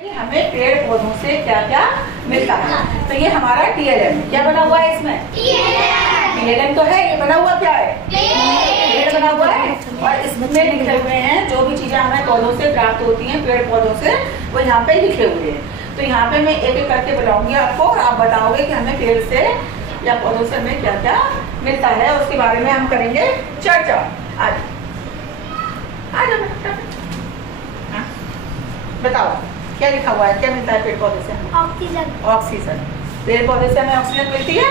हमें पेड़ पौधों से क्या क्या मिलता है। तो ये हमारा TLM क्या बना हुआ है, इसमें TLM तो है। ये बना हुआ क्या है, पेड़ बना हुआ है। और इसमें लिखे हुए हैं जो भी चीजें हमें पौधों से प्राप्त होती हैं, पेड़ पौधों से, वो यहाँ पे लिखे हुए हैं। तो यहाँ पे मैं एक एक करके बुलाऊंगी आपको और आप बताओगे कि हमें पेड़ से या पौधों से हमें क्या क्या मिलता है। उसके बारे में हम करेंगे चर्चा। आज बताओ क्या लिखा हुआ है, क्या मिलता है पेड़ पौधे से हमें? ऑक्सीजन। ऑक्सीजन। पेड़ पौधे से हमें ऑक्सीजन मिलती है?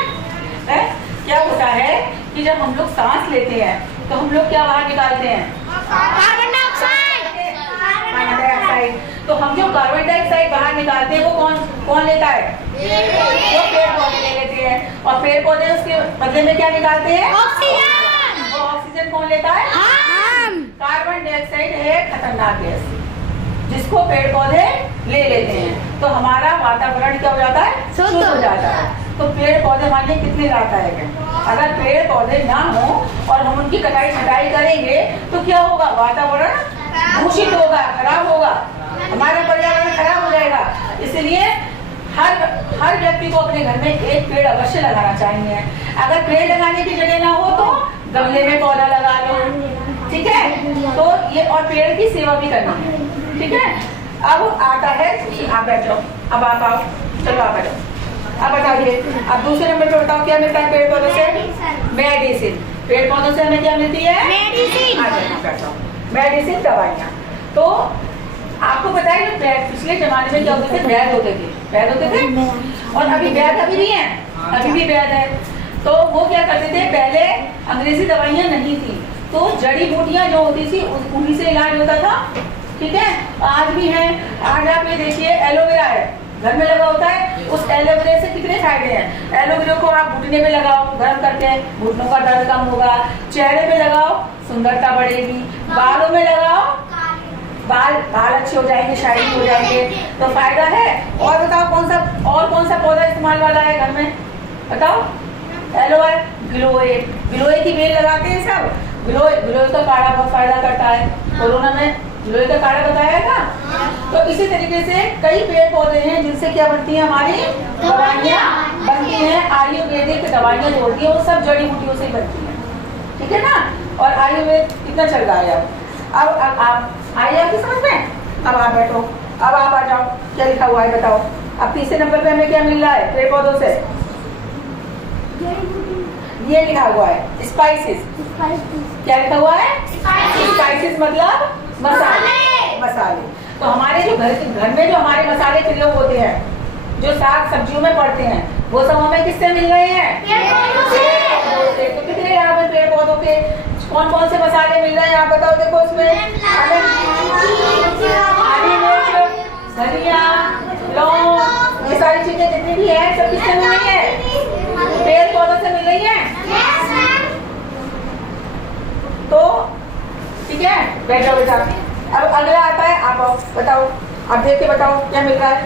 क्या होता है कि जब हम लोग सांस लेते हैं तो हम लोग क्या बाहर निकालते हैं? Carbon dioxide. Carbon dioxide. तो हम जो कार्बन डाइऑक्साइड बाहर निकालते हैं वो कौन लेता है? वो पेड़ पौधे ले लेते हैं। और पेड़ पौधे उसके बदले में क्या निकालते हैं? ऑक्सीजन। वो ऑक्सीजन कौन लेता है? हम। कार्बन डाइऑक्साइड है खतरनाक गैस, जिसको पेड़ पौधे ले लेते हैं। तो हमारा वातावरण क्या हो जाता है? शुद्ध हो जाता है। तो पेड़ पौधे हमारे लिए कितने लाभदायक हैं। अगर पेड़ पौधे ना हो और हम उनकी कटाई छटाई करेंगे तो क्या होगा? वातावरण दूषित होगा, खराब होगा, हमारा पर्यावरण खराब हो जाएगा। इसलिए हर व्यक्ति को अपने घर में एक पेड़ अवश्य लगाना चाहिए। अगर पेड़ लगाने की जगह ना हो तो गमले में पौधा लगा लो, ठीक है। तो ये और पेड़ की सेवा भी करनी है, ठीक है। अब आता है, आप बैठो, अब आप आओ, चलो आप बैठो। अब बताइए, अब दूसरे नंबर पे बताओ क्या मिलता है पेड़ पौधों से? मेडिसिन। पेड़ पौधों से हमें क्या मिलती है? मेडिसिन। मेडिसिन, दवाइयाँ। तो आपको पता है पिछले जमाने में क्या होते थे? वैद्य होते थे, वैद्य होते थे। और अभी वैद्य अभी नहीं है, अभी भी वैद्य है। तो वो क्या करते थे, पहले अंग्रेजी दवाइयाँ नहीं थी तो जड़ी बूटियाँ जो होती थी उन्हीं से इलाज होता था, ठीक है। आज भी है। आज आप ये देखिए, एलोवेरा है, घर में लगा होता है। उस एलोवेरा से कितने फायदे हैं। एलोवेरा को आप घुटने पे लगाओ, गर्म करके घुटनों का दर्द कम होगा। चेहरे पे लगाओ, सुंदरता बढ़ेगी। बालों में लगाओ, बाल अच्छे हो जाएंगे, शाइनिंग हो जाएंगे। तो फायदा है। और बताओ कौन सा पौधा इस्तेमाल वाला है घर में, बताओ? एलोवेरा, गिलोय की बेल लगाते हैं सब। गिलोय का काढ़ा बहुत फायदा करता है। कोरोना में गिलोय का काढ़ा बताया था। तो इसी तरीके से कई पेड़ पौधे हैं जिनसे क्या बनती है, हमारी दवाइयाँ बनती हैं। आयुर्वेदिक दवाइयाँ जो होती है वो सब जड़ी बूटियों से ही बनती है, ठीक है ना। और आयुर्वेद कितना चल रहा है अब आप आइए आपकी समझ में। अब आप बैठो, अब आप आ जाओ, क्या लिखा हुआ है बताओ। अब तीसरे नंबर पे हमें क्या मिल रहा है पेड़ पौधों से? ये लिखा हुआ है स्पाइसेस। क्या लिखा हुआ है? स्पाइसेस मतलब मसाले। तो हमारे जो घर में जो हमारे मसाले प्रयोग होते हैं, जो साग सब्जियों में पड़ते हैं, वो सब हमें किससे मिल रहे हैं? तो कितने यहाँ पे पेड़ पौधों के कौन कौन से मसाले मिल रहे हैं आप बताओ। देखो उसमें हरी मिर्च, धनिया, लौंग, ये सारी चीजें जितनी भी है सब किससे मिल रही है? पेड़ पौधों से मिल रही है। तो ठीक है, बैठो बेटा। अब अगला आता है, आप बताओ, आप देख के बताओ क्या मिल रहा है।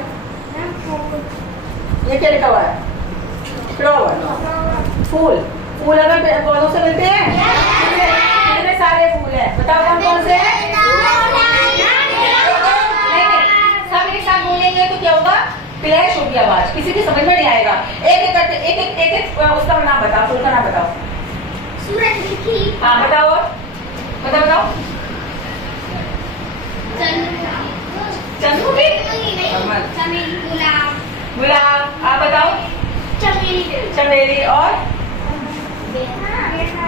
ये क्या लिखा हुआ है? फ्लावर, फूल अगर पेड़ पौधों से मिलते हैं। कितने सारे फूल हैं बताओ, कौन कौन से हैं? सब एक साथ बोलेंगे तो क्या होगा? क्लैश होगी आवाज, किसी की समझ में नहीं आएगा। एक उसका नाम बताओ, फूल का नाम बताओ। सूरजमुखी। हाँ बताओ, बताओ। चंद्रमुखी, गुलाब। आप बताओ। चमेली और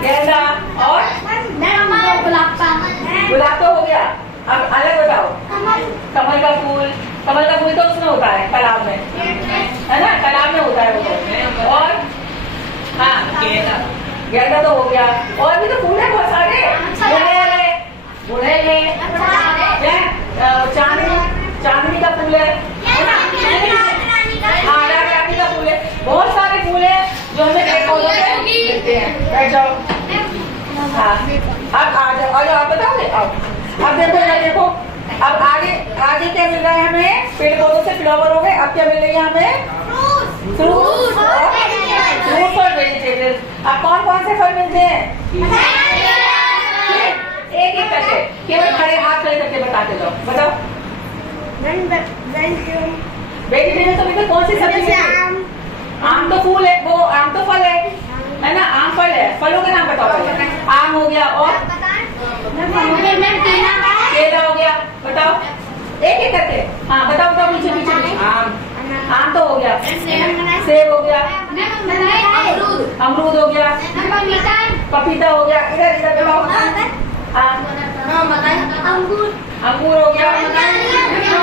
गेंदा और गुलाब तो हो गया। अब अलग बताओ। कमल का फूल तो उसमें होता है तालाब में, है ना, तालाब में होता है वो। और हाँ, गेंदा तो हो गया। और भी तो फूल है बहुत सारे, गुड़हल है, चांदनी का फूल है ना, हाँ, रानी का फूल है। बहुत सारे फूल है जो हमें पेड़ पौधों से मिलते हैं। बैठ जाओ। हाँ, अब आ जाओ, आप बताओगे। अब देखो, अब आगे क्या मिल रहा है हमें पेड़ पौधों से? फ्लावर हो गए। अब क्या मिल रही है हमें? फ्रूट और वेजिटेबल। अब कौन से फल मिलते हैं? एक एक करके, केवल खड़े हाथ खड़े करके बताते जाओ, बताओ। वेजिटेबल तो बेटा कौन सी सब्जी है? आम तो फूल है, वो आम तो फल है ना? आम फल है। फलों के नाम बताओ पहले। आम हो गया और केला हो गया। बताओ एक एक करके। हाँ बताओ बताओ, पीछे पीछे। आम तो हो गया। सेब हो गया। अमरूद हो गया। पपीता हो गया। इधर इधर बताओ। अंगूर हो गया।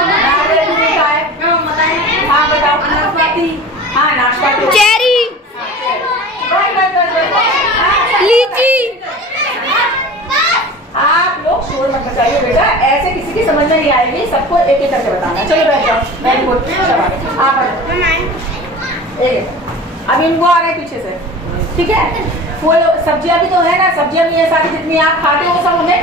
नारियल भी होता है। हाँ बताओ। हाँ नाशपाती। चेरी, लीची। आप लोग शोर मत मचाइए बेटा, ऐसे किसी की समझ में नहीं आएगी, सबको एक एक करके बताना। चलो बैठ जाओ। वेरी गुड, आप अब इनको आ रहे हैं पीछे से, ठीक है? वो सब्जियां भी तो है ना, सब्जियां भी ये सारी जितनी आप खाते हो वो सब हमें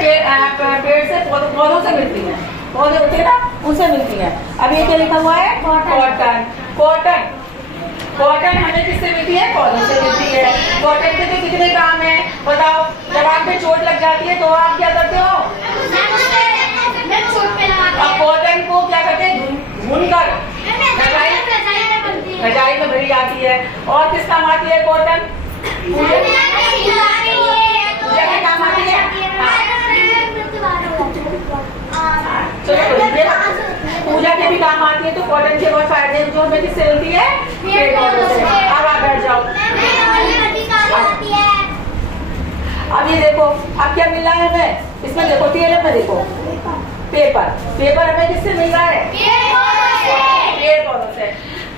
पेड़ से पौधों से मिलती है। पौधे होते हैं ना, उनसे मिलती है। अब ये क्या लिखा हुआ है? कॉटन। कॉटन कॉटन हमें किससे मिलती है? पौधों से मिलती है। कॉटन के तो कितने काम है बताओ? जब आप पे चोट लग जाती है तो आप क्या करते हो? अब कॉटन को क्या करते हैं? भूनकर रजाई में भरी जाती है। और किस काम आती है कॉटन? पूजा के काम आती है। पूजा के भी काम आती है। तो कॉटन के बहुत फायदे हैं जो हमें किससे मिलती है? पेड़ पौधों से। अब आप बैठ जाओ। अब ये देखो, अब क्या मिल रहा है हमें? इसमें देखो, टीएलएम में देखो, पेपर। पेपर हमें किससे मिल रहा है? पेड़ पौधों से।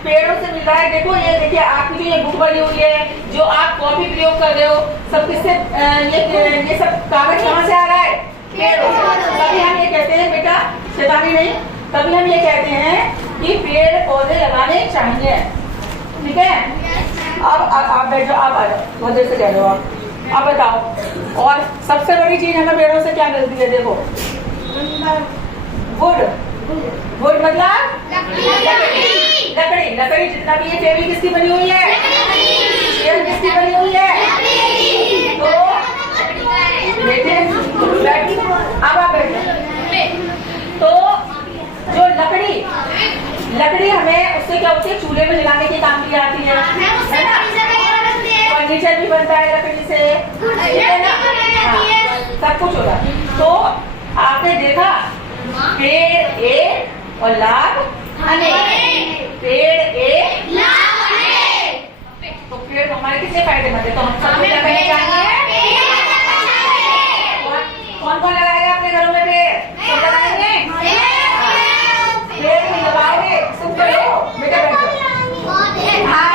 पेड़ों से मिल रहा है। देखो ये देखिए, आपकी जो ये बुक बनी हुई है, जो आप कॉपी प्रयोग कर रहे हो, सब किससे? ये सब कागज कहाँ से आ रहा है? पेड़ों से। तभी हम ये कहते हैं बेटा, शैतानी नहीं, तभी हम ये कहते हैं कि पेड़ पौधे लगाने चाहिए, ठीक है? अब आप बैठ जाओ, आप आ जाओ, बहुत देर से कह रहे हो आप। अब बताओ, और सबसे बड़ी चीज हमें पेड़ों से क्या मिलती है? देखो, वुड। वुड मतलब लकड़ी। लकड़ी जितना भी ये टेबल किसकी बनी हुई है? चेयर किसकी बनी हुई है? तो बेटे अब आप बैठे। तो जो लकड़ी हमें उससे क्या होती है? चूल्हे में जलाने के काम की आती है ना? फर्नीचर भी बनता है लकड़ी से, है ना? सब कुछ होता है। तो आपने देखा, पेड़ एक और लाभ अनेक। पेड़ एक लाभ अनेक। तो पेड़ हमारे कितने फायदेमंद है? तो हम सबको क्या करना चाहिए? कौन कौन लगाएगा अपने घरों में पेड़? सब लगाएंगे? पेड़ नहीं लगाओगे तुम करो बेटा, बैठो। हाँ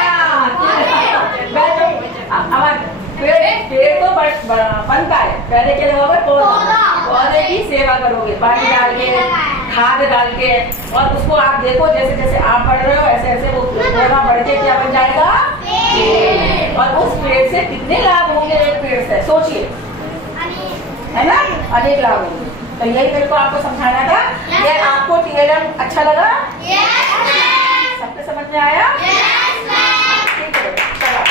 बैठो। पेड़ तो बनता है, पहले क्या लगाओगे? पौधा। पौधे की सेवा करोगे, पानी डाल के, खाद डाल के, और उसको आप देखो जैसे जैसे आप बढ़ रहे हो ऐसे ऐसे वो पौधा बढ़ के क्या बन जाएगा? पेड़। और उस पेड़ से कितने लाभ होंगे? एक पेड़ से सोचिए, है ना? अनेक लाभ होंगे। तो यही मेरे को आपको समझाना था। ये आपको टीएलएम अच्छा लगा? सबके समझ में आया?